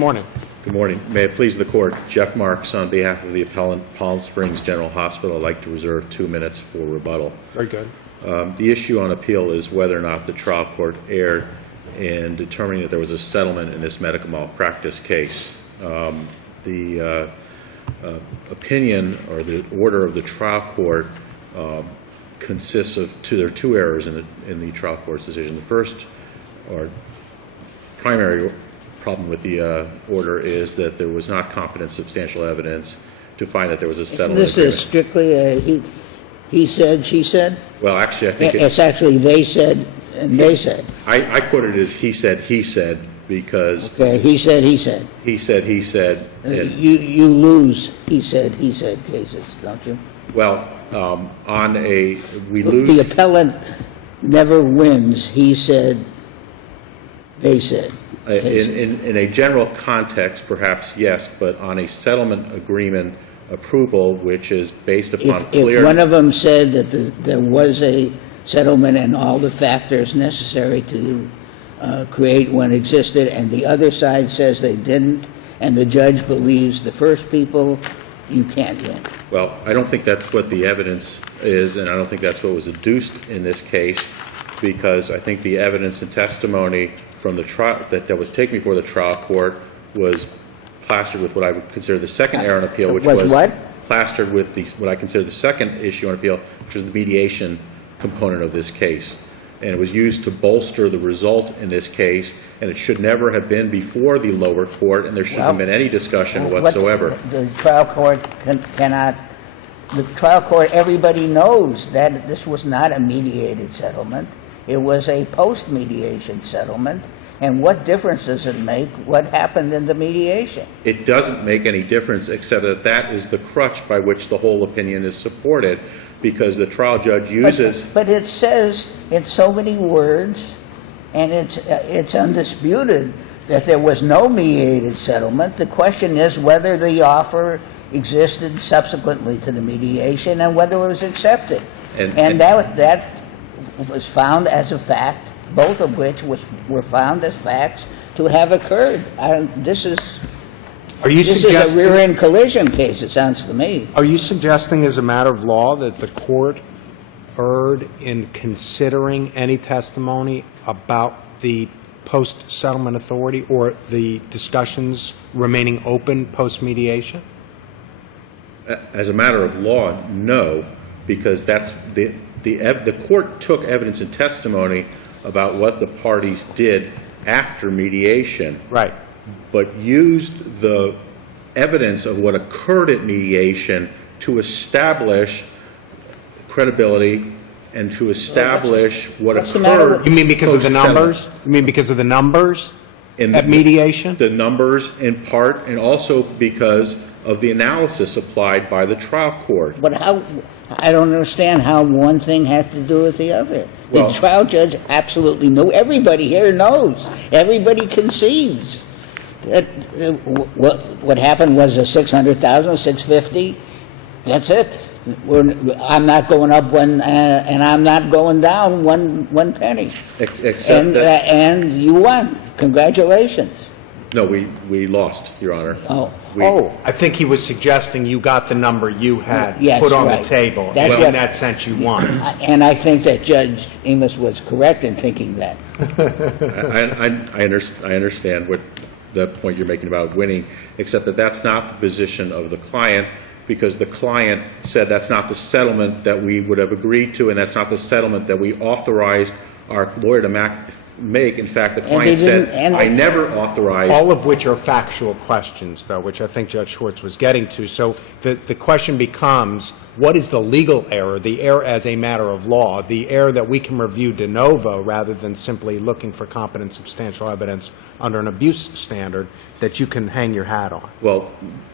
Morning. Good morning. May it please the Court, Jeff Marks on behalf of the Appellant, Palm Springs General Hospital. I'd like to reserve 2 minutes for rebuttal. Very good. The issue on appeal is whether or not the trial court erred in determining that there was a settlement in this medical malpractice case. The opinion or the order of the trial court consists of there are two errors in the trial court's decision. The first, or primary problem with the order, is that there was not competent substantial evidence to find that there was a settlement. This is strictly a he said, she said? Well, actually, I think it's actually they said and they said. I quoted it as he said, because okay, he said. He said. You lose he said cases, don't you? Well, we lose. The appellant never wins. He said, they said. In a general context, perhaps yes, but on a settlement agreement approval, which is based upon clear. If one of them said that there was a settlement and all the factors necessary to create one existed, and the other side says they didn't, and the judge believes the first people, you can't win. Well, I don't think that's what the evidence is, and I don't think that's what was adduced in this case, because I think the evidence and testimony from the trial that was taken before the trial court was plastered with what I would consider the second error on appeal, which was what? Plastered with what I consider the second issue on appeal, which was the mediation component of this case. And it was used to bolster the result in this case, and it should never have been before the lower court, and there shouldn't have been any discussion whatsoever. The trial court cannot. The trial court, everybody knows that this was not a mediated settlement. It was a post-mediation settlement. And what difference does it make what happened in the mediation? It doesn't make any difference, except that that is the crutch by which the whole opinion is supported, because the trial judge uses. But it says in so many words, and it's undisputed that there was no mediated settlement. The question is whether the offer existed subsequently to the mediation and whether it was accepted. And that was found as a fact, both of which were found as facts to have occurred. This is a rear-end collision case, it sounds to me. Are you suggesting as a matter of law that the court erred in considering any testimony about the post-settlement authority or the discussions remaining open post-mediation? As a matter of law, no, because that's the court took evidence and testimony about what the parties did after mediation. Right. But used the evidence of what occurred at mediation to establish credibility and to establish what occurred. You mean because of the numbers? You mean because of the numbers at mediation? The numbers in part, and also because of the analysis applied by the trial court. But how? I don't understand how one thing had to do with the other. The trial judge absolutely knew. Everybody here knows. Everybody concedes. What happened was a $600,000, $650,000. That's it. I'm not going up one, and I'm not going down one penny. And you won. Congratulations. No, we lost, Your Honor. I think he was suggesting you got the number you had put on the table, and in that sense you won. And I think that Judge Amos was correct in thinking that. I understand what the point you're making about winning, except that that's not the position of the client, because the client said that's not the settlement that we would have agreed to, and that's not the settlement that we authorized our lawyer to make. In fact, the client said, I never authorized. All of which are factual questions, though, which I think Judge Schwartz was getting to. So the question becomes, what is the legal error, the error as a matter of law, the error that we can review de novo rather than simply looking for competent substantial evidence under an abuse standard that you can hang your hat on? Well,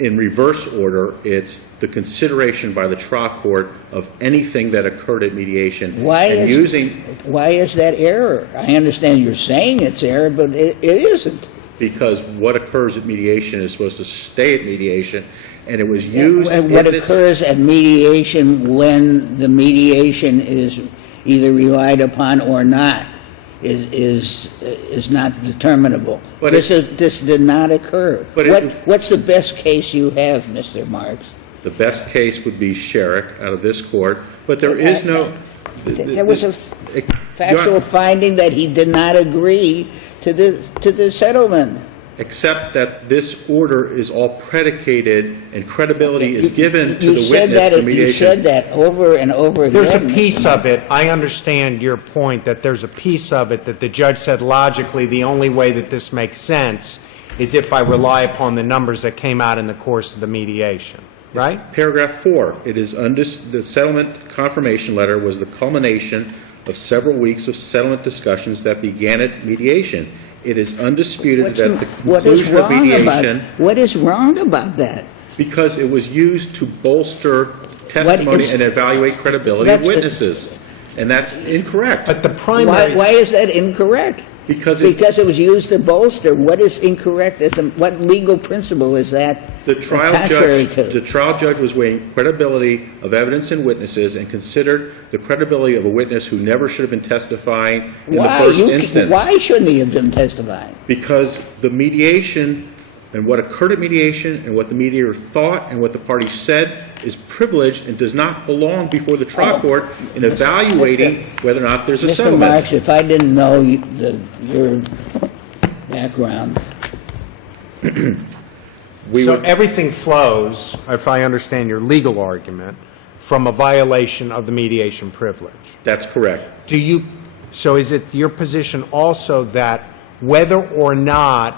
in reverse order, it's the consideration by the trial court of anything that occurred at mediation. Why is that error? I understand you're saying it's error, but it isn't. Because what occurs at mediation is supposed to stay at mediation, and it was used. And what occurs at mediation when the mediation is either relied upon or not is not determinable. But This did not occur. But What's the best case you have, Mr. Marks? The best case would be Sherrick out of this court, but there is no... There was a factual finding that he did not agree to the settlement. Except that this order is all predicated and credibility is given to You the said witness that- for mediation. You said that over and over again. There's a piece of it, I understand your point, that there's a piece of it that the judge said logically the only way that this makes sense is if I rely upon the numbers that came out in the course of the mediation, right? Paragraph 4, the settlement confirmation letter was the culmination of several weeks of settlement discussions that began at mediation. It is undisputed that the conclusion of mediation... What is wrong about that? Because it was used to bolster testimony and evaluate credibility of witnesses. And that's incorrect. But the primary... Why is that incorrect? Because it was used to bolster. What is incorrect? What legal principle is that the trial contrary judge, to? the trial judge was weighing credibility of evidence and witnesses and considered the credibility of a witness who never should have been testifying in the first instance. Why shouldn't he have been testifying? Because the mediation and what occurred at mediation and what the mediator thought and what the party said is privileged and does not belong before the trial court in evaluating whether or not there's a Mr. settlement. Marks, if I didn't know your background, So everything flows, if I understand your legal argument, from a violation of the mediation privilege. That's correct. So is it your position also that whether or not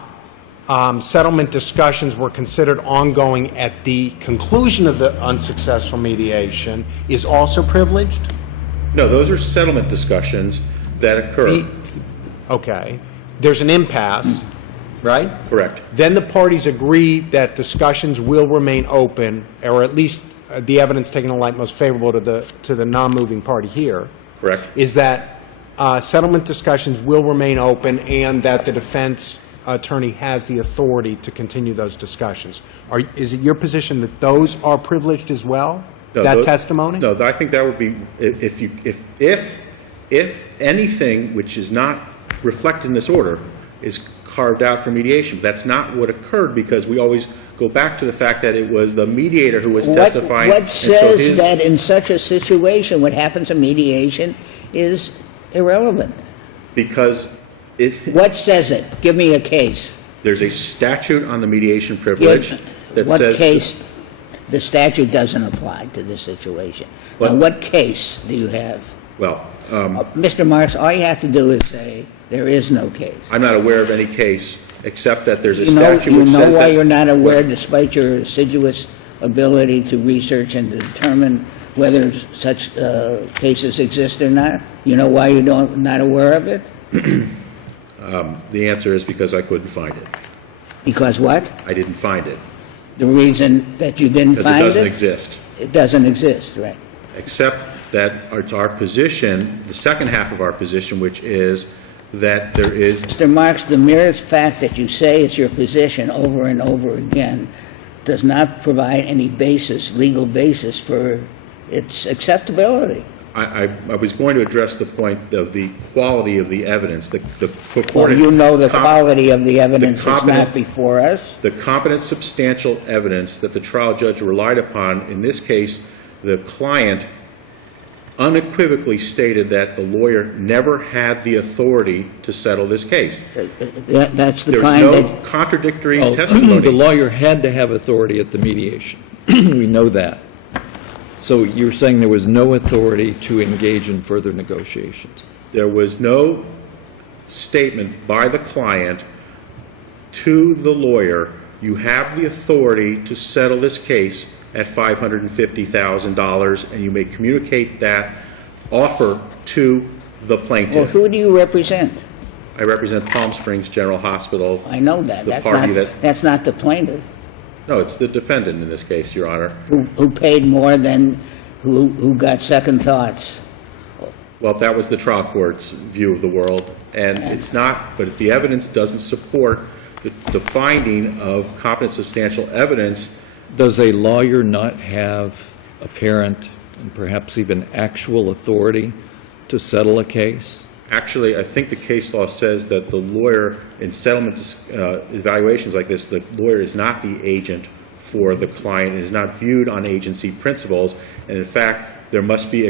settlement discussions were considered ongoing at the conclusion of the unsuccessful mediation is also privileged? No, those are settlement discussions that occur. Okay. There's an impasse, right? Correct. Then the parties agree that discussions will remain open, or at least the evidence taken in light most favorable to the non-moving party here. Correct. Is that settlement discussions will remain open and that the defense attorney has the authority to continue those discussions. Is it your position that those are privileged as well? No, that testimony? No, I think that would be, if anything which is not reflected in this order is carved out for mediation. That's not what occurred because we always go back to the fact that it was the mediator who was testifying. What says that in such a situation what happens in mediation is irrelevant? Because What says it? Give me a case. There's a statute on the mediation privilege that what says... case? The statute doesn't apply to this situation. But- Now, what case do you have? Well, Mr. Marks, all you have to do is say, there is no case. I'm not aware of any case except that there's a You know, statute which says that... You know why you're not aware, despite your assiduous ability to research and to determine whether such cases exist or not? You know why you're not aware of it? The answer is because I couldn't find it. Because what? I didn't find it. The reason that you didn't Because it find it? doesn't exist. It doesn't exist, right. Except that it's our position, the second half of our position, which is that there is... Mr. Marks, the merest fact that you say it's your position over and over again does not provide any basis, legal basis for its acceptability. I was going to address the point of the quality of the evidence, the Well, purported... you know the quality of the evidence is competent- not before us. The competent substantial evidence that the trial judge relied upon, in this case, the client unequivocally stated that the lawyer never had the authority to settle this case. That's the There's kind no that, contradictory The testimony. lawyer had to have authority at the mediation. We know that. So you're saying there was no authority to engage in further negotiations? There was no statement by the client to the lawyer, you have the authority to settle this case at $550,000, and you may communicate that offer to the well, plaintiff. who do you represent? I represent Palm Springs General Hospital. I know that. The party That's not the plaintiff, No, it's the defendant in this case, Your Honor. who paid more than who got second thoughts. Well, that was the trial court's view of the world, and it's not, but the evidence doesn't support the finding of competent substantial evidence. Does a lawyer not have apparent and perhaps even actual authority to settle a case? Actually, I think the case law says that the lawyer in settlement evaluations like this, the lawyer is not the agent for the client, is not viewed on agency principles, and in fact, there must be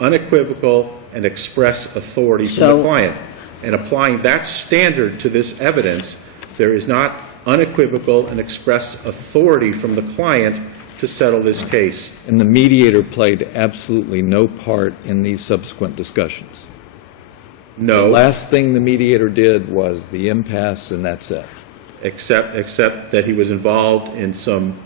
unequivocal and express authority from the client. And applying that standard to this evidence, there is not unequivocal and express authority from the client to settle this case. And the mediator played absolutely no part in these subsequent discussions. No. The last thing the mediator did was the impasse, and that's it. Except that he was involved in some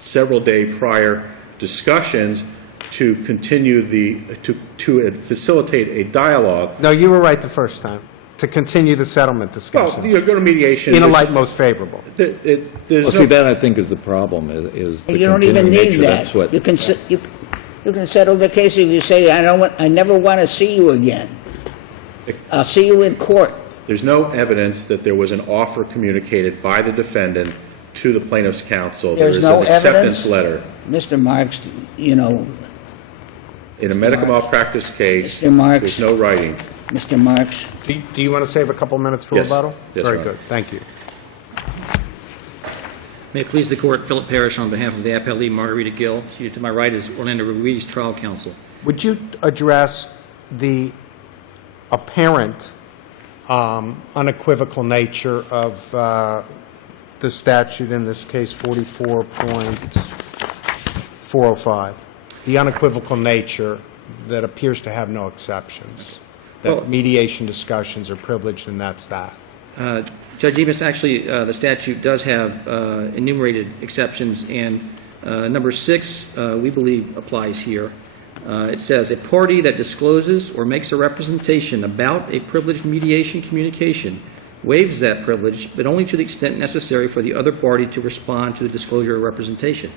several-day prior discussions to continue to facilitate a dialogue. No, you were right the first time, to continue the settlement discussions. Well, you go to mediation. In a light most favorable. There's Well, see, that I think is the problem, is the You don't even continuing need nature. That's that. what, You can settle the case if you say, I never want to see you again. I'll see you in court. There's no evidence that there was an offer communicated by the defendant to the plaintiff's counsel. There's There no is an acceptance evidence? letter. Mr. Marks, you know, In a medical malpractice case, Mr. Marks. there's no writing. Mr. Marks, Do you want to save a couple minutes for Yes. rebuttal? Yes, Very Your Honor. good, thank you. May it please the Court, Philip Parrish on behalf of the Appellee Margarita Gill. Seated to my right is Orlando Ruiz, trial counsel. Would you address the apparent unequivocal nature of the statute, in this case 44.405? The unequivocal nature that appears to have no exceptions, that Well- mediation discussions are privileged and that's that. Judge Emis, actually, the statute does have enumerated exceptions, and number 6, we believe, applies here. It says, "A party that discloses or makes a representation about a privileged mediation communication waives that privilege, but only to the extent necessary for the other party to respond to the disclosure or representation."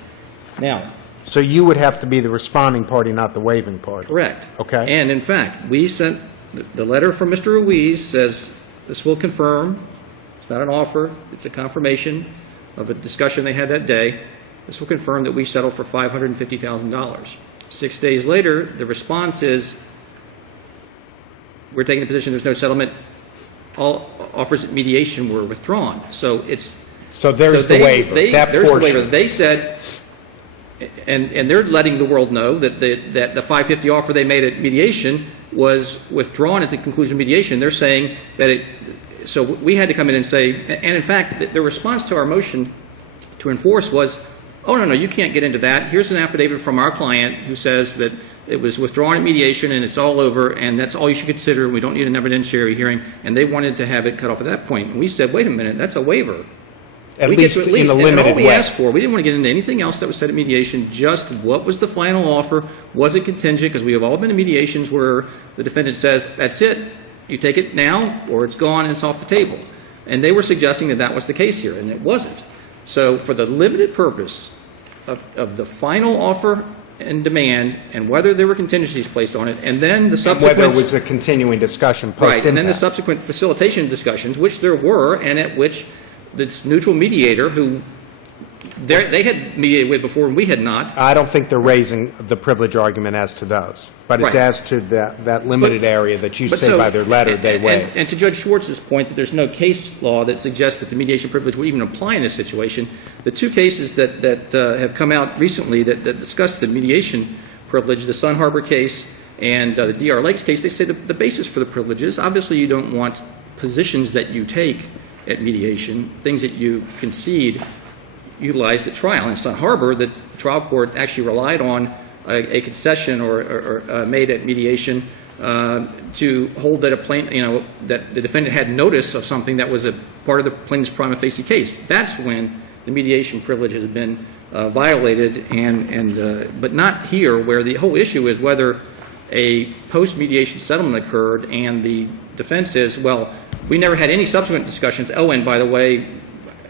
Now, So you would have to be the responding party, not the waiving party? correct. Okay. And in fact, we sent, the letter from Mr. Ruiz says, this will confirm, it's not an offer, it's a confirmation of a discussion they had that day. This will confirm that we settled for $550,000. 6 days later, the response is, we're taking the position there's no settlement. All offers at mediation were withdrawn. So it's... So there's the waiver, that There's the waiver. portion. They said, and they're letting the world know that the $550 offer they made at mediation was withdrawn at the conclusion of mediation. They're saying that so we had to come in and say, and in fact, the response to our motion to enforce was, oh, no, you can't get into that. Here's an affidavit from our client who says that it was withdrawn at mediation and it's all over, and that's all you should consider. We don't need an evidentiary hearing. And they wanted to have it cut off at that point. And we said, wait a minute, that's a waiver. At We get least to in a and limited all we way. asked for, we didn't want to get into anything else that was said at mediation, just what was the final offer, was it contingent, because we have all been in mediations where the defendant says, that's it, you take it now, or it's gone and it's off the table. And they were suggesting that that was the case here, and it wasn't. So for the limited purpose of the final offer and demand, and whether there were contingencies placed on it, and then the subsequent... Whether it was a continuing discussion post-impasse. Right, and then the subsequent facilitation discussions, which there were, and at which this neutral mediator, who they had mediated with before and we had not. I don't think they're raising the privilege argument as to those, but it's Right. as to that limited area that you But say so- by their letter they waived. And to Judge Schwartz's point that there's no case law that suggests that the mediation privilege would even apply in this situation, the two cases that have come out recently that discuss the mediation privilege, the Sun Harbor case and the D.R. Lakes case, they say the basis for the privileges, obviously you don't want positions that you take at mediation, things that you concede, utilized at trial. In Sun Harbor, the trial court actually relied on a concession or made at mediation to hold that that the defendant had notice of something that was a part of the plaintiff's prima facie case. That's when the mediation privilege has been violated, but not here, where the whole issue is whether a post-mediation settlement occurred and the defense is, well, we never had any subsequent discussions. Oh, and by the way,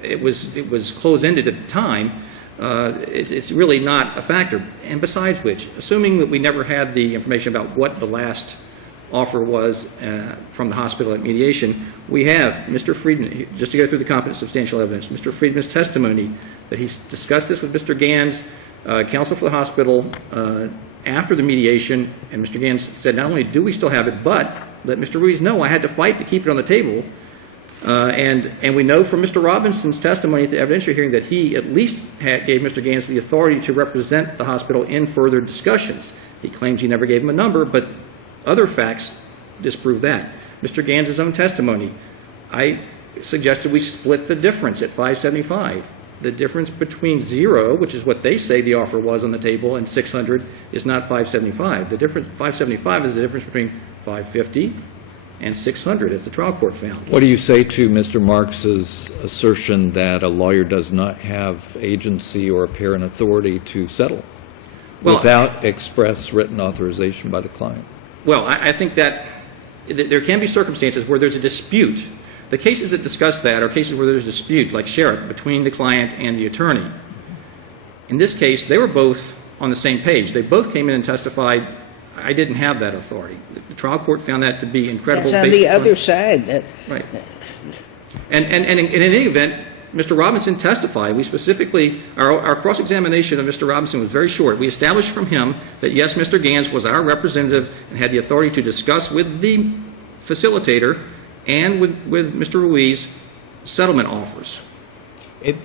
it was close-ended at the time. It's really not a factor. And besides which, assuming that we never had the information about what the last offer was from the hospital at mediation, we have Mr. Friedman, just to go through the competent substantial evidence, Mr. Friedman's testimony that he discussed this with Mr. Gans counsel for the hospital, after the mediation, and Mr. Gans said, not only do we still have it, but let Mr. Ruiz know I had to fight to keep it on the table. And we know from Mr. Robinson's testimony at the evidentiary hearing that he at least gave Mr. Gans the authority to represent the hospital in further discussions. He claims he never gave him a number, but other facts disprove that. Mr. Gans' own testimony, I suggested we split the difference at $575. The difference between 0, which is what they say the offer was on the table, and 600 is not $575. The difference, $575 is the difference between $550 and 600, as the trial court found. What do you say to Mr. Marks's assertion that a lawyer does not have agency or apparent authority to settle without express written authorization by the client? Well, I think that there can be circumstances where there's a dispute. The cases that discuss that are cases where there's a dispute, like Sheriff, between the client and the attorney. In this case, they were both on the same page. They both came in and testified, I didn't have that authority. The trial court found that to be incredible. That's on the other side. Right. And in any event, Mr. Robinson testified. We specifically, our cross-examination of Mr. Robinson was very short. We established from him that, yes, Mr. Gans was our representative and had the authority to discuss with the facilitator and with Mr. Ruiz settlement offers.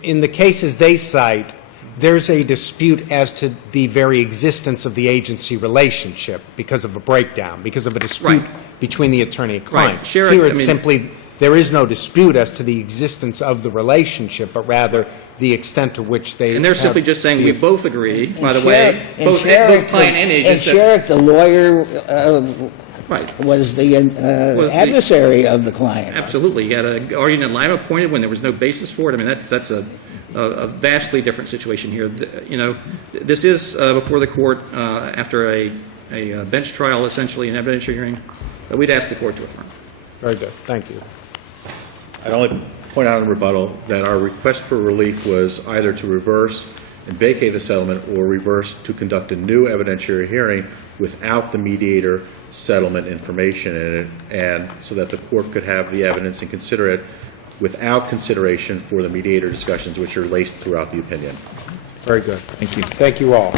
In the cases they cite, there's a dispute as to the very existence of the agency relationship because of a breakdown, because of a dispute between the attorney and client. Right. Sheriff, Here it's simply, there is no dispute as to the existence of the relationship, but rather the extent to which they And they're have simply just saying we both agree, by the Sheriff- way, and both Sheriff- client and agent. And Sheriff, the lawyer, Right. was the adversary of the client. Absolutely. He had an argument in line appointed when there was no basis for it. I mean, that's a vastly different situation here. You know, this is before the court after a bench trial, essentially, an evidentiary hearing. We'd ask the court to affirm. Very good. Thank you. I'd only point out in rebuttal that our request for relief was either to reverse and vacate the settlement or reverse to conduct a new evidentiary hearing without the mediator settlement information in it, and so that the court could have the evidence and consider it without consideration for the mediator discussions which are laced throughout the opinion. Very good. Thank you. Thank you all.